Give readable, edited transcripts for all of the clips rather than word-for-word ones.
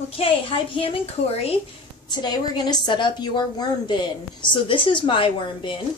Okay, hi Pam and Corey. Today we're going to set up your worm bin. So this is my worm bin.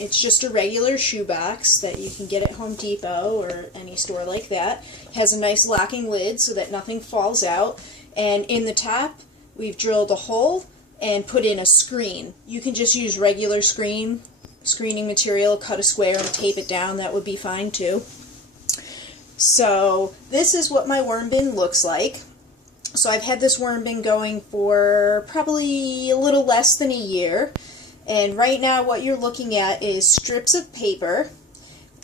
It's just a regular shoebox that you can get at Home Depot or any store like that. It has a nice locking lid so that nothing falls out. And in the top, we've drilled a hole and put in a screen. You can just use regular screening material, cut a square and tape it down. That would be fine too. So this is what my worm bin looks like. So I've had this worm bin going for probably a little less than a year. And right now what you're looking at is strips of paper.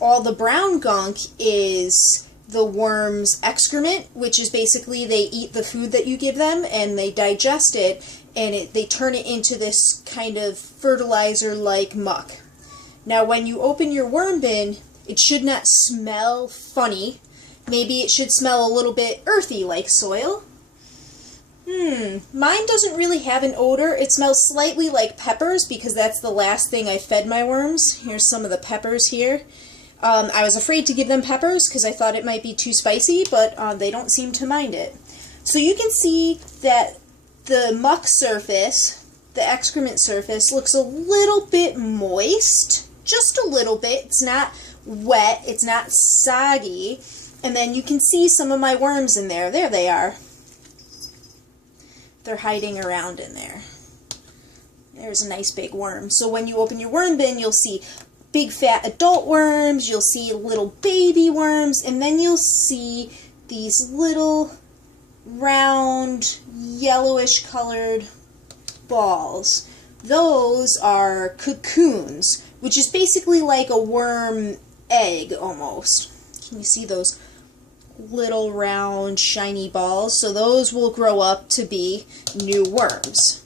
All the brown gunk is the worm's excrement, which is basically they eat the food that you give them and they digest it and they turn it into this kind of fertilizer-like muck. Now when you open your worm bin, it should not smell funny. Maybe it should smell a little bit earthy like soil. Mine doesn't really have an odor. It smells slightly like peppers because that's the last thing I fed my worms. Here's some of the peppers here. I was afraid to give them peppers because I thought it might be too spicy, but they don't seem to mind it. So you can see that the muck surface, the excrement surface, looks a little bit moist. Just a little bit. It's not wet. It's not soggy. And then you can see some of my worms in there. There they are. They're hiding around in there. There's a nice big worm. So when you open your worm bin, you'll see big fat adult worms, you'll see little baby worms, and then you'll see these little round yellowish colored balls. Those are cocoons, which is basically like a worm egg almost. Can you see those little round shiny balls? So those will grow up to be new worms.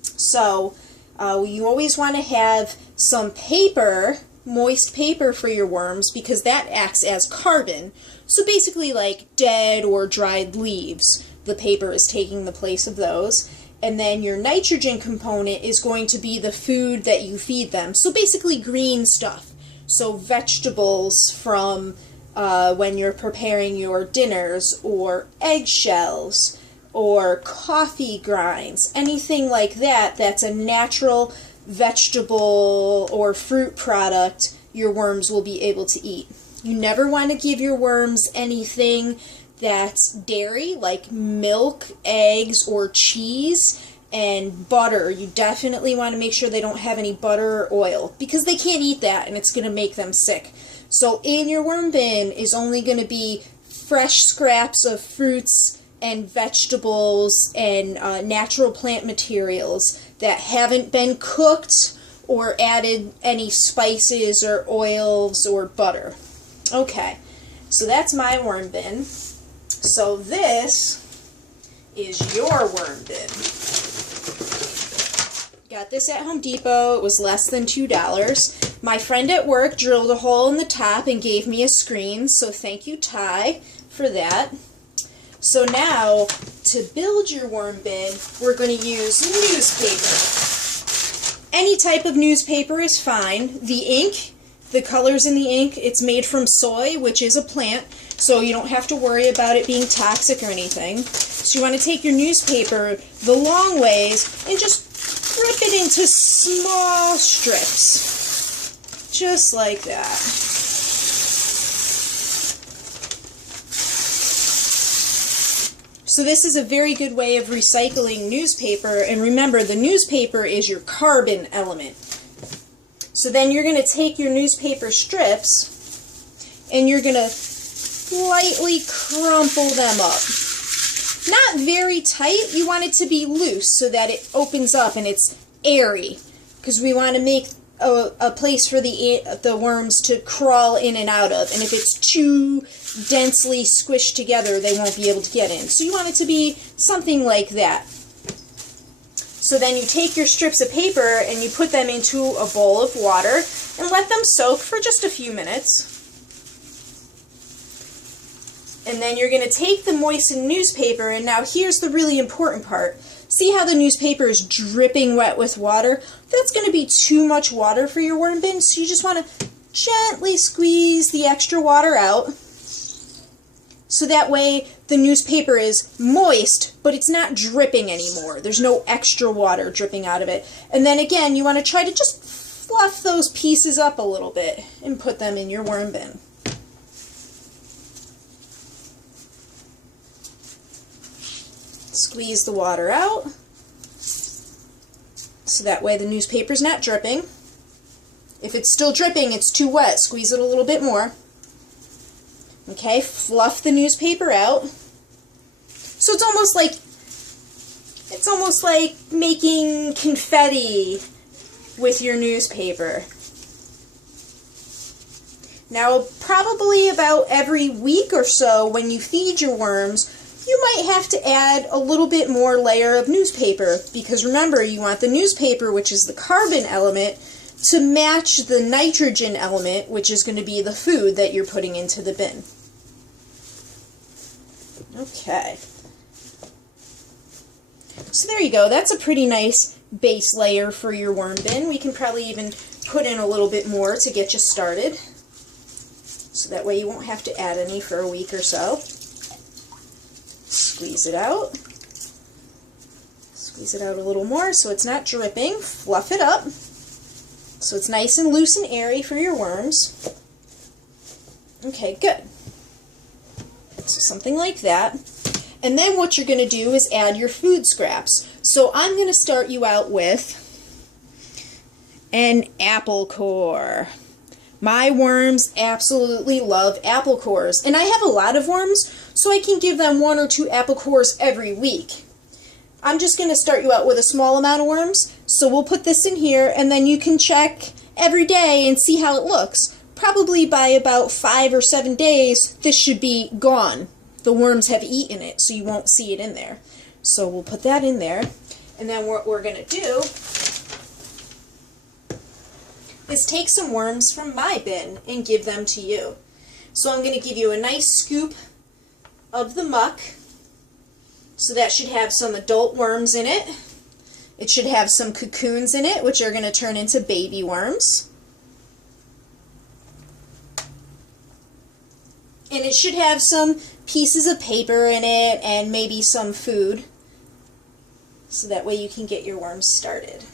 So you always want to have some paper, moist paper for your worms because that acts as carbon. So basically like dead or dried leaves, the paper is taking the place of those. And then your nitrogen component is going to be the food that you feed them. So basically green stuff. So vegetables from when you're preparing your dinners, or eggshells, or coffee grinds, anything like that that's a natural vegetable or fruit product your worms will be able to eat. You never want to give your worms anything that's dairy, like milk, eggs, or cheese, and butter. You definitely want to make sure they don't have any butter or oil, because they can't eat that and it's going to make them sick. So in your worm bin is only going to be fresh scraps of fruits and vegetables and natural plant materials that haven't been cooked or added any spices or oils or butter. Okay, so that's my worm bin. So this is your worm bin. Got this at Home Depot. It was less than $2. My friend at work drilled a hole in the top and gave me a screen, so thank you, Ty, for that. So now, to build your worm bin, we're going to use newspaper. Any type of newspaper is fine. The ink, the colors in the ink, it's made from soy, which is a plant, so you don't have to worry about it being toxic or anything. So you want to take your newspaper the long ways and just rip it into small strips. Just like that. So this is a very good way of recycling newspaper, and remember the newspaper is your carbon element. So then you're going to take your newspaper strips and you're going to lightly crumple them up. Not very tight, you want it to be loose so that it opens up and it's airy, because we want to make a place for the worms to crawl in and out of, and if it's too densely squished together they won't be able to get in. So you want it to be something like that. So then you take your strips of paper and you put them into a bowl of water and let them soak for just a few minutes. And then you're going to take the moistened newspaper, and now here's the really important part. See how the newspaper is dripping wet with water? That's going to be too much water for your worm bin, so you just want to gently squeeze the extra water out so that way the newspaper is moist, but it's not dripping anymore. There's no extra water dripping out of it. And then again, you want to try to just fluff those pieces up a little bit and put them in your worm bin. Squeeze the water out, so that way the newspaper's not dripping. If it's still dripping, it's too wet. Squeeze it a little bit more. Okay, fluff the newspaper out. So it's almost like making confetti with your newspaper. Now, probably about every week or so when you feed your worms, you might have to add a little bit more layer of newspaper, because remember, you want the newspaper, which is the carbon element, to match the nitrogen element, which is going to be the food that you're putting into the bin. Okay. So there you go. That's a pretty nice base layer for your worm bin. We can probably even put in a little bit more to get you started, so that way you won't have to add any for a week or so. Squeeze it out. Squeeze it out a little more so it's not dripping. Fluff it up so it's nice and loose and airy for your worms. Okay, good. So something like that. And then what you're going to do is add your food scraps. So I'm going to start you out with an apple core. My worms absolutely love apple cores, and I have a lot of worms, so I can give them 1 or 2 apple cores every week. I'm just going to start you out with a small amount of worms, so we'll put this in here, and then you can check every day and see how it looks. Probably by about 5 or 7 days, this should be gone. The worms have eaten it, so you won't see it in there. So we'll put that in there, and then what we're going to do is take some worms from my bin and give them to you. So I'm going to give you a nice scoop of the muck. So that should have some adult worms in it. It should have some cocoons in it, which are going to turn into baby worms. And it should have some pieces of paper in it and maybe some food. So that way you can get your worms started.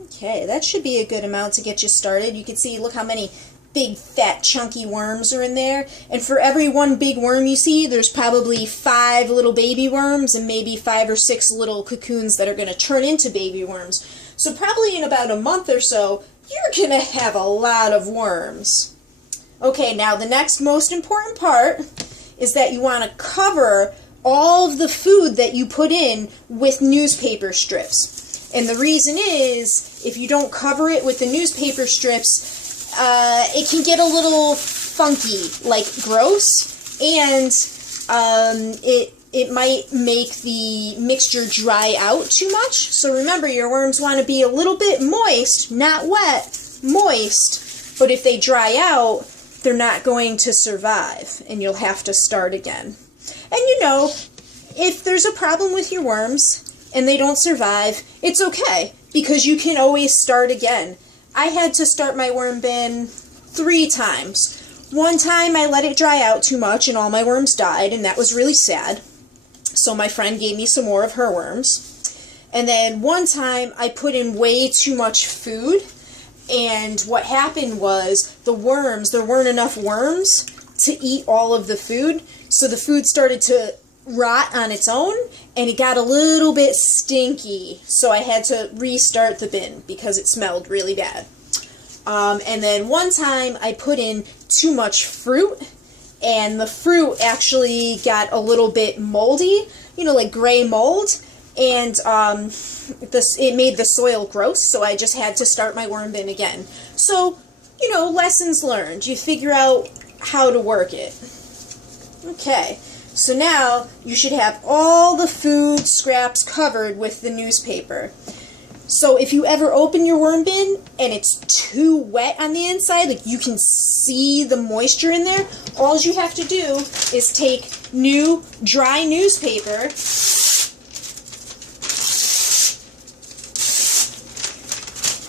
Okay, that should be a good amount to get you started. You can see, look how many big, fat, chunky worms are in there. And for every one big worm you see, there's probably 5 little baby worms and maybe 5 or 6 little cocoons that are going to turn into baby worms. So probably in about a month or so, you're going to have a lot of worms. Okay, now the next most important part is that you want to cover all of the food that you put in with newspaper strips. And the reason is, if you don't cover it with the newspaper strips, it can get a little funky, like gross, and it might make the mixture dry out too much. So remember, your worms want to be a little bit moist, not wet, moist. But if they dry out, they're not going to survive, and you'll have to start again. And you know, if there's a problem with your worms, and they don't survive, it's okay, because you can always start again. I had to start my worm bin 3 times. One time I let it dry out too much and all my worms died, and that was really sad. So my friend gave me some more of her worms. And then one time I put in way too much food, and what happened was there weren't enough worms to eat all of the food, so the food started to rot on its own, and it got a little bit stinky, so I had to restart the bin because it smelled really bad. And then one time I put in too much fruit, and the fruit actually got a little bit moldy, you know, like gray mold, and it made the soil gross, so I just had to start my worm bin again. So, you know, lessons learned. You figure out how to work it. Okay. So now you should have all the food scraps covered with the newspaper. So if you ever open your worm bin and it's too wet on the inside, like you can see the moisture in there, all you have to do is take new dry newspaper,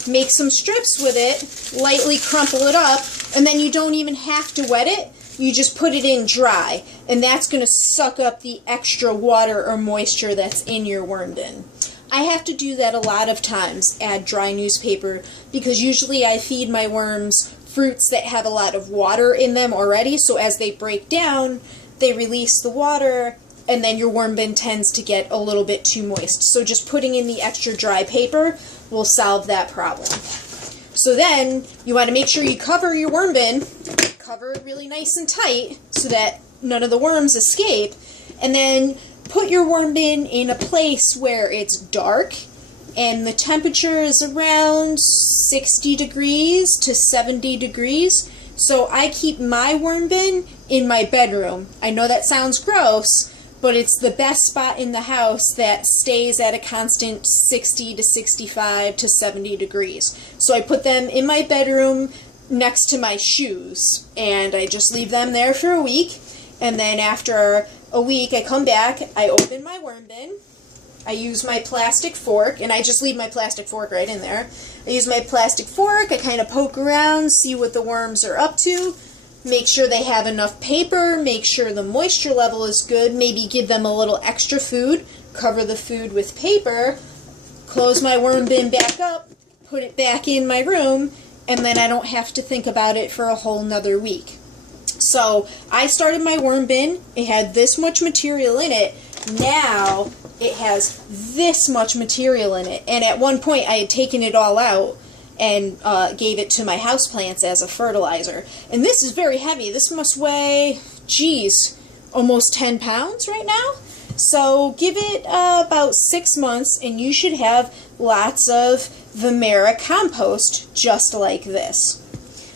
make some strips with it, lightly crumple it up, and then you don't even have to wet it. you just put it in dry, and that's going to suck up the extra water or moisture that's in your worm bin. I have to do that a lot of times, add dry newspaper, because usually I feed my worms fruits that have a lot of water in them already, so as they break down, they release the water, and then your worm bin tends to get a little bit too moist. So just putting in the extra dry paper will solve that problem. So then you want to make sure you cover your worm bin, cover it really nice and tight so that none of the worms escape, and then put your worm bin in a place where it's dark and the temperature is around 60 degrees to 70 degrees. So I keep my worm bin in my bedroom. I know that sounds gross, but it's the best spot in the house that stays at a constant 60 to 65 to 70 degrees. So I put them in my bedroom next to my shoes, and I just leave them there for a week, and then after a week I come back, I open my worm bin, I use my plastic fork, and I just leave my plastic fork right in there. I use my plastic fork, I kind of poke around, see what the worms are up to, make sure they have enough paper, make sure the moisture level is good, maybe give them a little extra food, cover the food with paper, close my worm bin back up, put it back in my room, and then I don't have to think about it for a whole nother week. So I started my worm bin, it had this much material in it, now it has this much material in it, and at one point I had taken it all out and gave it to my houseplants as a fertilizer. And this is very heavy. This must weigh, geez, almost 10 pounds right now. So give it about 6 months and you should have lots of Vimera compost just like this.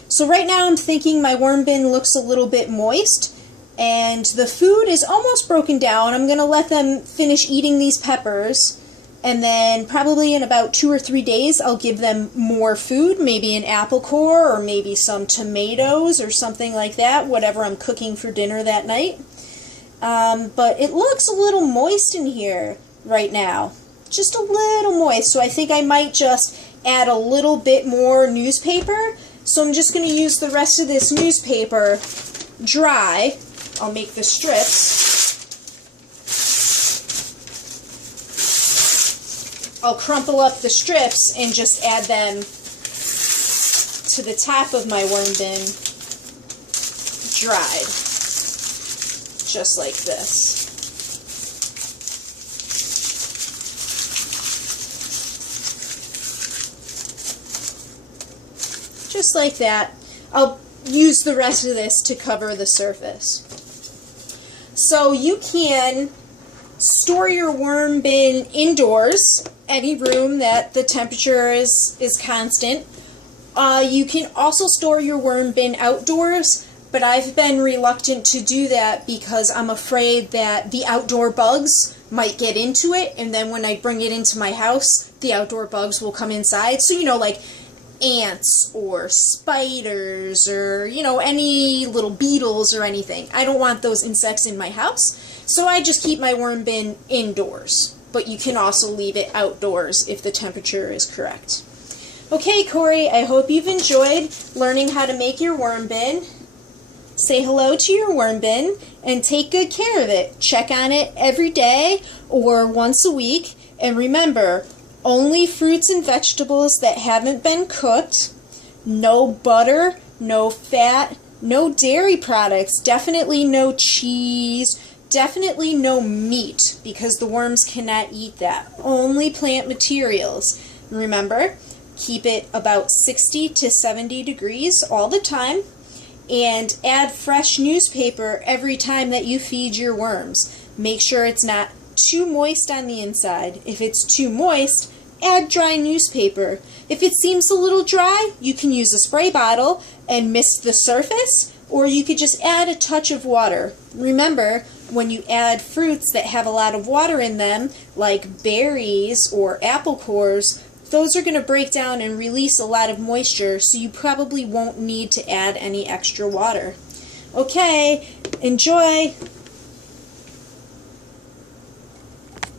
So right now I'm thinking my worm bin looks a little bit moist and the food is almost broken down. I'm going to let them finish eating these peppers, and then probably in about 2 or 3 days I'll give them more food, maybe an apple core or maybe some tomatoes or something like that, whatever I'm cooking for dinner that night. But it looks a little moist in here right now, just a little moist, so I think I might just add a little bit more newspaper. So I'm just going to use the rest of this newspaper dry. I'll make the strips. I'll crumple up the strips and just add them to the top of my worm bin dried, just like this. Just like that. I'll use the rest of this to cover the surface. So you can store your worm bin indoors, any room that the temperature is constant. You can also store your worm bin outdoors, but I've been reluctant to do that because I'm afraid that the outdoor bugs might get into it, and then when I bring it into my house, the outdoor bugs will come inside. So, you know, like ants or spiders or, you know, any little beetles or anything. I don't want those insects in my house, so I just keep my worm bin indoors. But you can also leave it outdoors if the temperature is correct. Okay, Corey, I hope you've enjoyed learning how to make your worm bin. Say hello to your worm bin and take good care of it. Check on it every day or once a week. And remember, only fruits and vegetables that haven't been cooked, no butter, no fat, no dairy products, definitely no cheese, definitely no meat because the worms cannot eat that. Only plant materials. Remember, keep it about 60 to 70 degrees all the time and add fresh newspaper every time that you feed your worms. Make sure it's not too moist on the inside. If it's too moist, add dry newspaper. If it seems a little dry, you can use a spray bottle and mist the surface, or you could just add a touch of water. Remember, when you add fruits that have a lot of water in them, like berries or apple cores, those are going to break down and release a lot of moisture, so you probably won't need to add any extra water. Okay, enjoy!